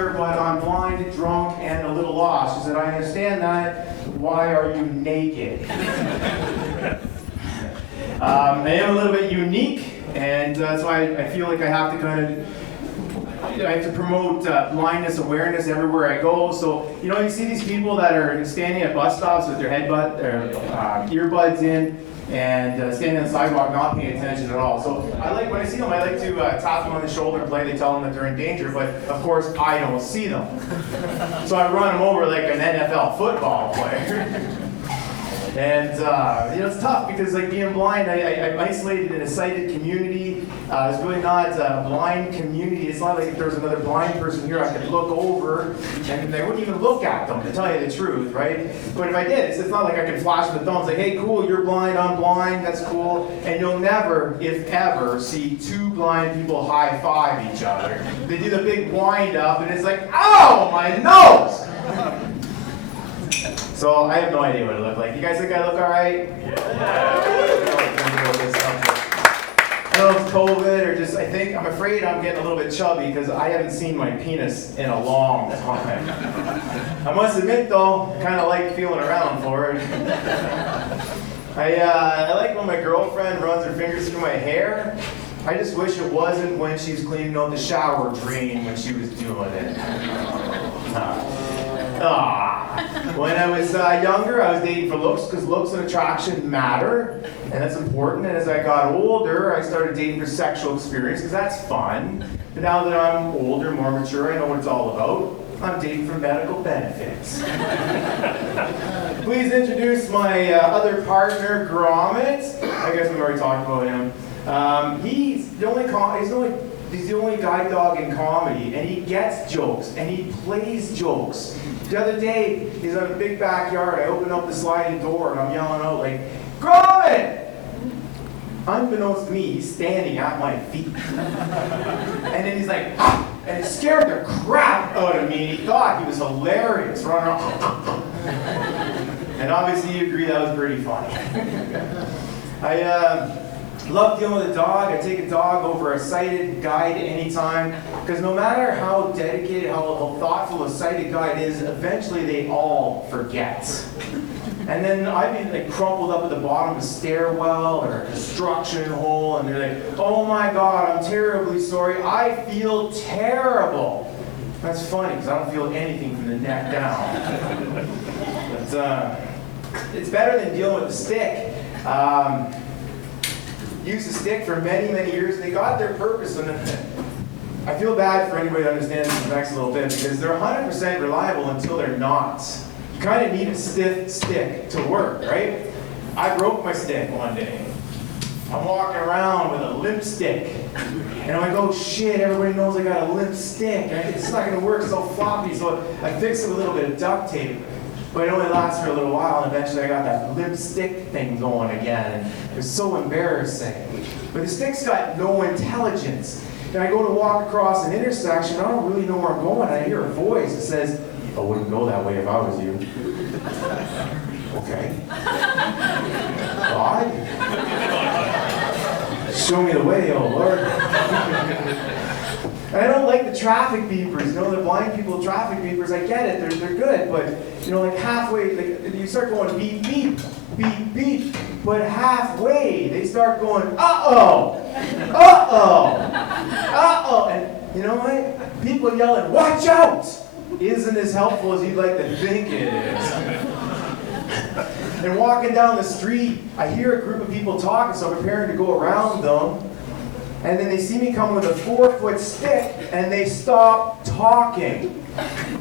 her, but I'm blind, drunk, and a little lost. She said, I understand that. Why are you naked? I am a little bit unique, and that's why I feel like I have to kind of I have to promote blindness awareness everywhere I go. So, you see these people that are standing at bus stops with their earbuds in and standing on the sidewalk not paying attention at all. So when I see them, I like to tap them on the shoulder and play. They tell them that they're in danger, but of course I don't see them. So I run them over like an NFL football player. And it's tough because being blind, I'm isolated in a sighted community. It's really not a blind community. It's not like if there's another blind person here, I could look over and I wouldn't even look at them, to tell you the truth, right? But if I did, it's not like I could flash with the thumbs like, hey, cool, you're blind, I'm blind, that's cool. And you'll never, if ever, see two blind people high-five each other. They do the big wind up and it's like, ow, my nose! So I have no idea what I look like. You guys think I look all right? Yeah. I don't know if it's COVID or just I'm afraid I'm getting a little bit chubby because I haven't seen my penis in a long time. I must admit though, I kind of like feeling around for it. I like when my girlfriend runs her fingers through my hair. I just wish it wasn't when she's cleaning out the shower drain when she was doing it. When I was younger, I was dating for looks because looks and attraction matter, and that's important. And as I got older, I started dating for sexual experience because that's fun. But now that I'm older, more mature, I know what it's all about. I'm dating for medical benefits. Please introduce my other partner, Gromit. I guess we've already talked about him. He's the only guide dog in comedy, and he gets jokes, and he plays jokes. The other day, he's in a big backyard. I open up the sliding door, and I'm yelling out like, Gromit! Unbeknownst to me, he's standing at my feet. And then he's like, ah! And it scared the crap out of me, and he thought he was hilarious. Running around. And obviously you agree that was pretty funny. I love dealing with a dog. I take a dog over a sighted guide anytime, because no matter how dedicated, how thoughtful a sighted guide is, eventually they all forget. And then I'd be crumpled up at the bottom of a stairwell or a construction hole, and they're like, oh my God, I'm terribly sorry. I feel terrible. That's funny, because I don't feel anything from the neck down. But it's better than dealing with a stick. Used the stick for many, many years. They got their purpose, and I feel bad for anybody that understands this next a little bit, because they're 100% reliable until they're not. You kind of need a stiff stick to work, right? I broke my stick one day. I'm walking around with a limp stick, and I'm like, oh shit, everybody knows I got a limp stick, and it's not going to work, it's all floppy, so I fixed it with a little bit of duct tape. But it only lasts for a little while, and eventually I got that limp stick thing going again, and it was so embarrassing. But the stick's got no intelligence. And I go to walk across an intersection, I don't really know where I'm going, I hear a voice that says, I wouldn't go that way if I was you. Okay. God? Show me the way, oh Lord. And I don't like the traffic beepers, the blind people traffic beepers, I get it, they're good, but, halfway, you start going beep, beep, beep, beep, but halfway, they start going, uh-oh, uh-oh, uh-oh, and you know what? People yelling, watch out, isn't as helpful as you'd like to think it is. And walking down the street, I hear a group of people talking, so I'm preparing to go around them. And then they see me coming with a 4-foot stick, and they stop talking.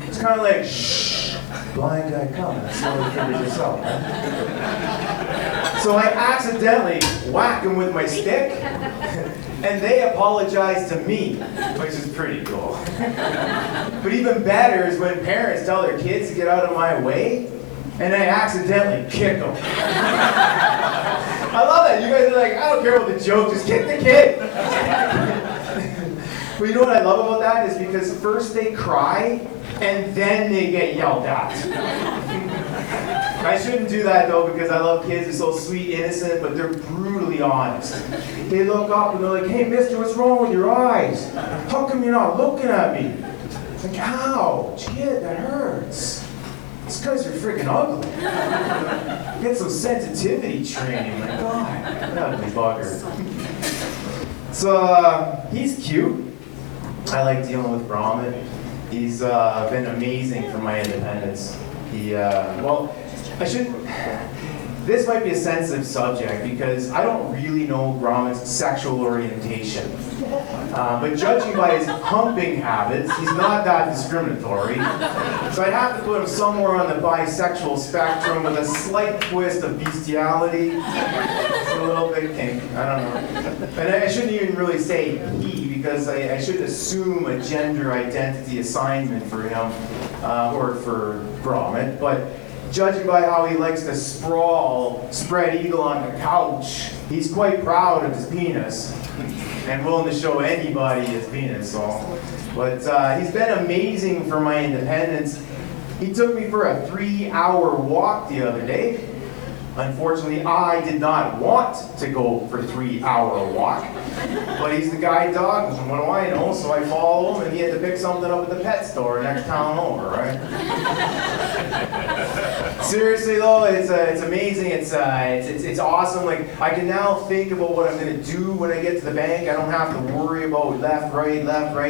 It's kind of like, shh, blind guy coming. That's how you figure this out. Right? So I accidentally whack them with my stick, and they apologize to me, which is pretty cool. But even better is when parents tell their kids to get out of my way, and I accidentally kick them. I love that. You guys are like, I don't care about the joke, just kick the kid. Well, you know what I love about that is because first they cry and then they get yelled at. I shouldn't do that though because I love kids. They're so sweet, innocent, but they're brutally honest. They look up and they're like, "Hey, mister, what's wrong with your eyes? How come you're not looking at me?" It's like, "Ouch, kid, that hurts. These guys are freaking ugly. Get some sensitivity training." My God, that ugly bugger. So he's cute. I like dealing with Gromit. He's been amazing for my independence. This might be a sensitive subject because I don't really know Gromit's sexual orientation. But judging by his humping habits, he's not that discriminatory. So I'd have to put him somewhere on the bisexual spectrum with a slight twist of bestiality. It's a little bit kink, I don't know. And I shouldn't even really say he because I should assume a gender identity assignment for him, or for Gromit. But judging by how he likes to sprawl, spread eagle on the couch, he's quite proud of his penis and willing to show anybody his penis. But he's been amazing for my independence. He took me for a 3-hour walk the other day. Unfortunately, I did not want to go for a 3-hour walk, but he's the guide dog, and what do I know? So I follow him, and he had to pick something up at the pet store next town over, right? Seriously though, it's amazing. It's awesome. Like I can now think about what I'm gonna do when I get to the bank. I don't have to worry about left, right.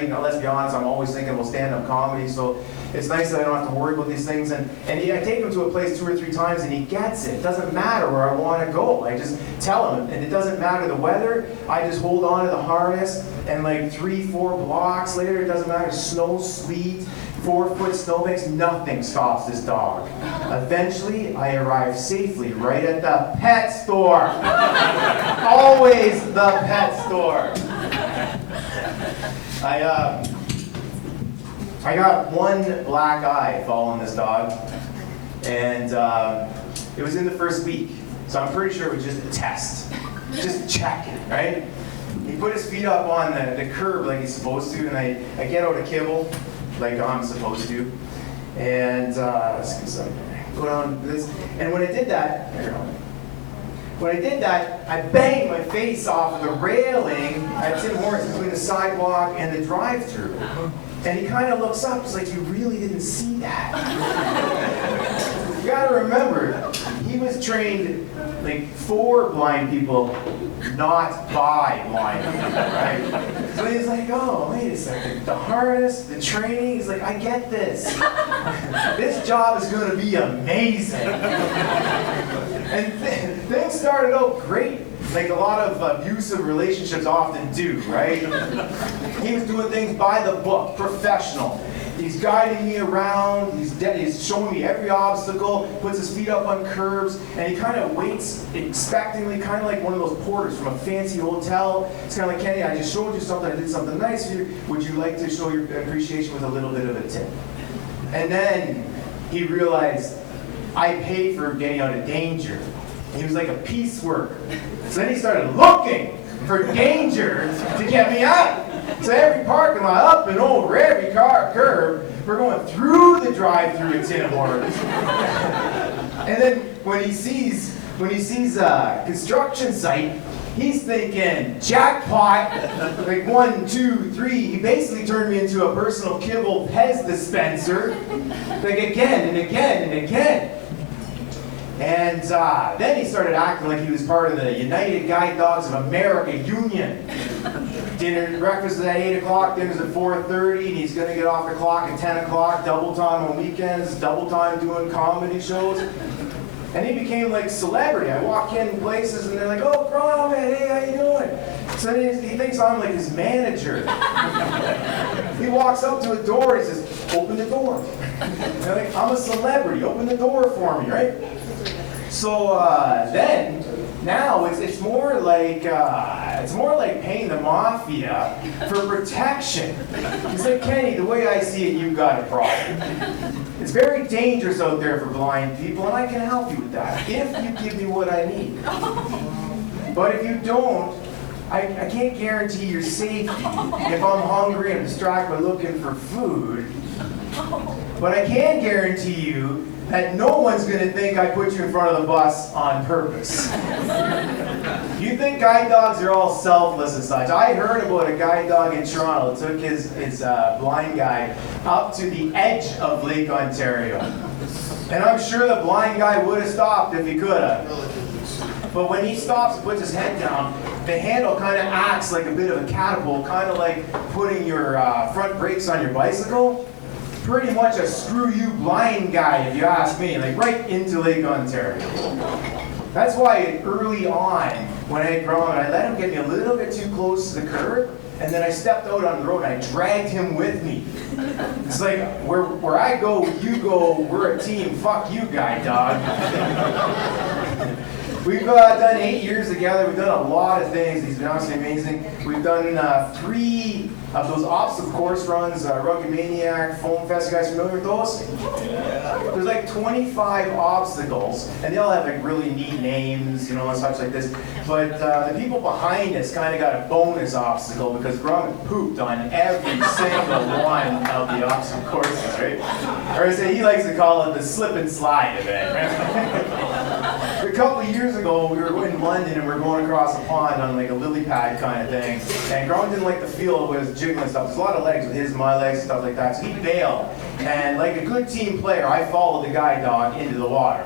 Now let's be honest, I'm always thinking about stand-up comedy, so it's nice that I don't have to worry about these things. And I take him to a place 2 or 3 times, and he gets it. It doesn't matter where I want to go. I just tell him, and it doesn't matter the weather. I just hold on to the harness, and like 3-4 blocks later, it doesn't matter snow, sleet, 4-foot snowbanks, nothing stops this dog. Eventually, I arrive safely right at the pet store. Always the pet store. I got one black eye following this dog, and it was in the first week, so I'm pretty sure it was just a test. Just checking, right? He put his feet up on the curb like he's supposed to, and I get out a kibble like I'm supposed to, and go down this. And when I did that, I banged my face off the railing at Tim Hortons between the sidewalk and the drive-thru. And he kind of looks up, he's like, "You really didn't see that." You gotta remember, he was trained like for blind people, not by blind people, right? So he's like, "Oh, wait a second, the harness, the training," he's like, "I get this. This job is gonna be amazing." And things started out great, like a lot of abusive relationships often do, right? He was doing things by the book, professional. He's guiding me around, he's showing me every obstacle, puts his feet up on curbs, and he kind of waits expectingly, kind of like one of those porters from a fancy hotel. It's kind of like, "Kenny, I just showed you something, I did something nice for you. Would you like to show your appreciation with a little bit of a tip?" And then he realized I paid for getting out of danger. He was like a pieceworker. So then he started looking for danger to get me out. So every parking lot, up and over, every curb, we're going through the drive-thru at Tim Hortons. And then when he sees a construction site, he's thinking, jackpot, like 1, 2, 3. He basically turned me into a personal kibble Pez dispenser, like again and again and again. And then he started acting like he was part of the United Guide Dogs of America Union. Breakfast is at 8 o'clock, dinner's at 4:30, and he's gonna get off the clock at 10 o'clock, double time on weekends, double time doing comedy shows. And he became like celebrity. I walk in places and they're like, "Oh, Gromit, hey, how you doing?" So then he thinks I'm like his manager. He walks up to a door, he says, "Open the door." And they're like, "I'm a celebrity, open the door for me," right? So then, now it's more like paying the mafia for protection. He's like, "Kenny, the way I see it, you've got a problem. It's very dangerous out there for blind people, and I can help you with that if you give me what I need. But if you don't, I can't guarantee your safety if I'm hungry and distracted by looking for food. But I can guarantee you that no one's going to think I put you in front of the bus on purpose. You think guide dogs are all selfless and such. I heard about a guide dog in Toronto that took his blind guide up to the edge of Lake Ontario. And I'm sure the blind guy would have stopped if he could have. But when he stops and puts his head down, the handle kind of acts like a bit of a catapult, kind of like putting your front brakes on your bicycle. Pretty much a screw you blind guy, if you ask me, like right into Lake Ontario. That's why early on, when I had Gromit, I let him get me a little bit too close to the curb, and then I stepped out on the road and I dragged him with me. It's like, where I go, you go, we're a team, fuck you, guide dog. We've done 8 years together. We've done a lot of things. He's been absolutely amazing. We've done 3 of those obstacle course runs, Rugged Maniac, Foam Fest. You guys familiar with those? Yeah. There's like 25 obstacles, and they all have like really neat names, and such like this. But the people behind us kind of got a bonus obstacle because Gromit pooped on every single one of the obstacle courses, right? Or I say he likes to call it the slip and slide event, right? A couple of years ago, we were in London and we were going across a pond on like a lily pad kind of thing. And Gromit didn't like the feel of his jiggling stuff. There's a lot of legs with his, my legs, stuff like that. So he bailed. And like a good team player, I followed the guide dog into the water.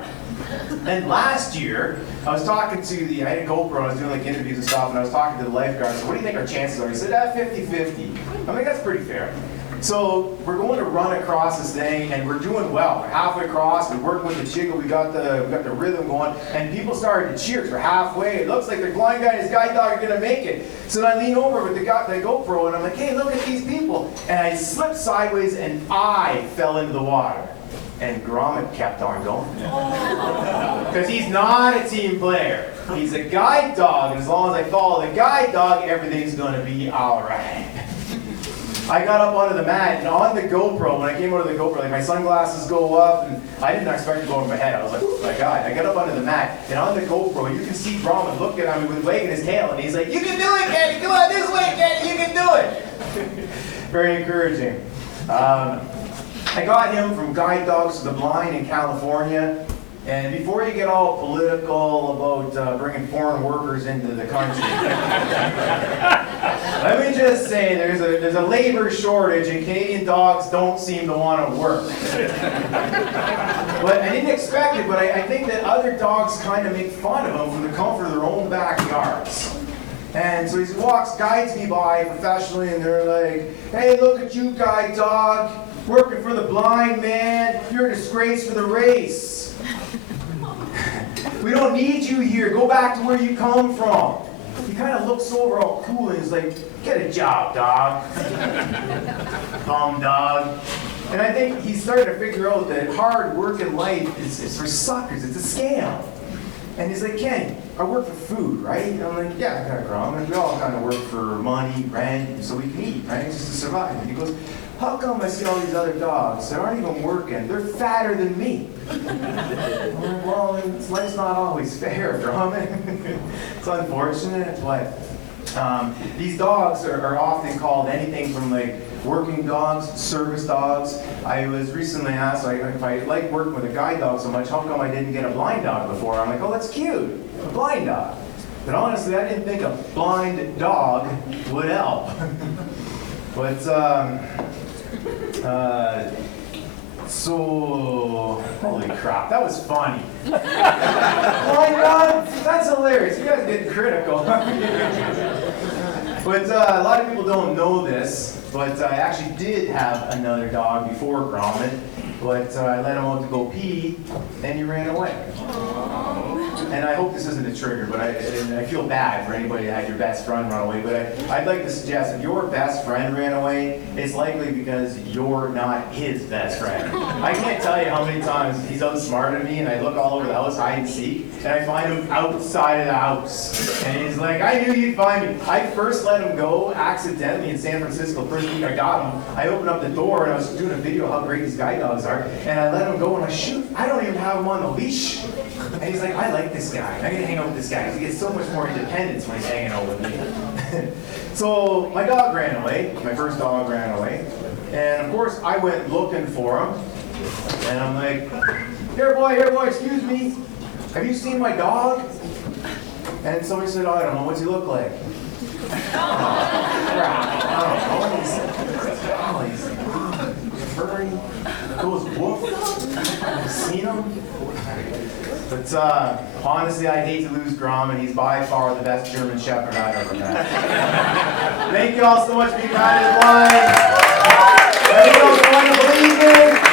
Then last year, I was talking to I had a GoPro, and I was doing like interviews and stuff, and I was talking to the lifeguard. So what do you think our chances are? He said, 50-50. I'm like, that's pretty fair. So we're going to run across this thing, and we're doing well. We're halfway across. We're working with the jiggle. We got the rhythm going, and people started to cheer. We're halfway. It looks like the blind guy and his guide dog are going to make it. So then I lean over with the GoPro, and I'm like, hey, look at these people. And I slipped sideways, and I fell into the water. And Gromit kept on going. Because he's not a team player. He's a guide dog, and as long as I follow the guide dog, everything's going to be all right. I got up onto the mat, and on the GoPro, when I came out of the GoPro, like my sunglasses go up, and I didn't expect it to go over my head. I was like, oh my God. I got up onto the mat, and on the GoPro, you can see Gromit looking at me with wagging his tail, and he's like, you can do it, Kenny! Come on, this way, Kenny! You can do it! Very encouraging. I got him from Guide Dogs to the Blind in California. And before you get all political about bringing foreign workers into the country, let me just say there's a labor shortage and Canadian dogs don't seem to want to work. But I didn't expect it, but I think that other dogs kind of make fun of him from the comfort of their own backyards. And so he guides me by professionally, and they're like, hey, look at you, guide dog, working for the blind man. You're a disgrace for the race. We don't need you here. Go back to where you come from. He kind of looks over all cool and he's like, get a job, dog. Bum dog. And I think he started to figure out that hard work in life is for suckers. It's a scam. And he's like, Ken, I work for food, right? And I'm like, yeah, kind of Gromit. We all kind of work for money, rent, so we can eat, right? Just to survive. And he goes, how come I see all these other dogs that aren't even working? They're fatter than me. I'm like, well, life's not always fair, Gromit. It's unfortunate, but these dogs are often called anything from like working dogs, service dogs. I was recently asked if I like working with a guide dog so much, how come I didn't get a blind dog before? I'm like, oh, that's cute, a blind dog. But honestly, I didn't think a blind dog would help. But so, holy crap, that was funny. Blind dog? That's hilarious. You guys get critical. But a lot of people don't know this, but I actually did have another dog before Gromit, but I let him out to go pee, and he ran away. And I hope this isn't a trigger, but I feel bad for anybody that had your best friend run away, but I'd like to suggest if your best friend ran away, it's likely because you're not his best friend. I can't tell you how many times he's outsmarted me, and I look all over the house, hide and seek, and I find him outside of the house. And he's like, I knew you'd find me. I first let him go accidentally in San Francisco for first week I got him, I opened up the door and I was doing a video of how great these guide dogs are, and I let him go and I don't even have him on the leash. And he's like, I like this guy. I'm gonna hang out with this guy because he gets so much more independence when he's hanging out with me. So my dog ran away. My first dog ran away. And of course I went looking for him. And I'm like, here boy, excuse me. Have you seen my dog? And somebody said, oh, I don't know, what's he look like? He's furry, goes woof. I've seen him. But honestly, I hate to lose Gromit. He's by far the best German Shepherd I've ever met. Thank you all so much for being kind of life. Everyone, believe me.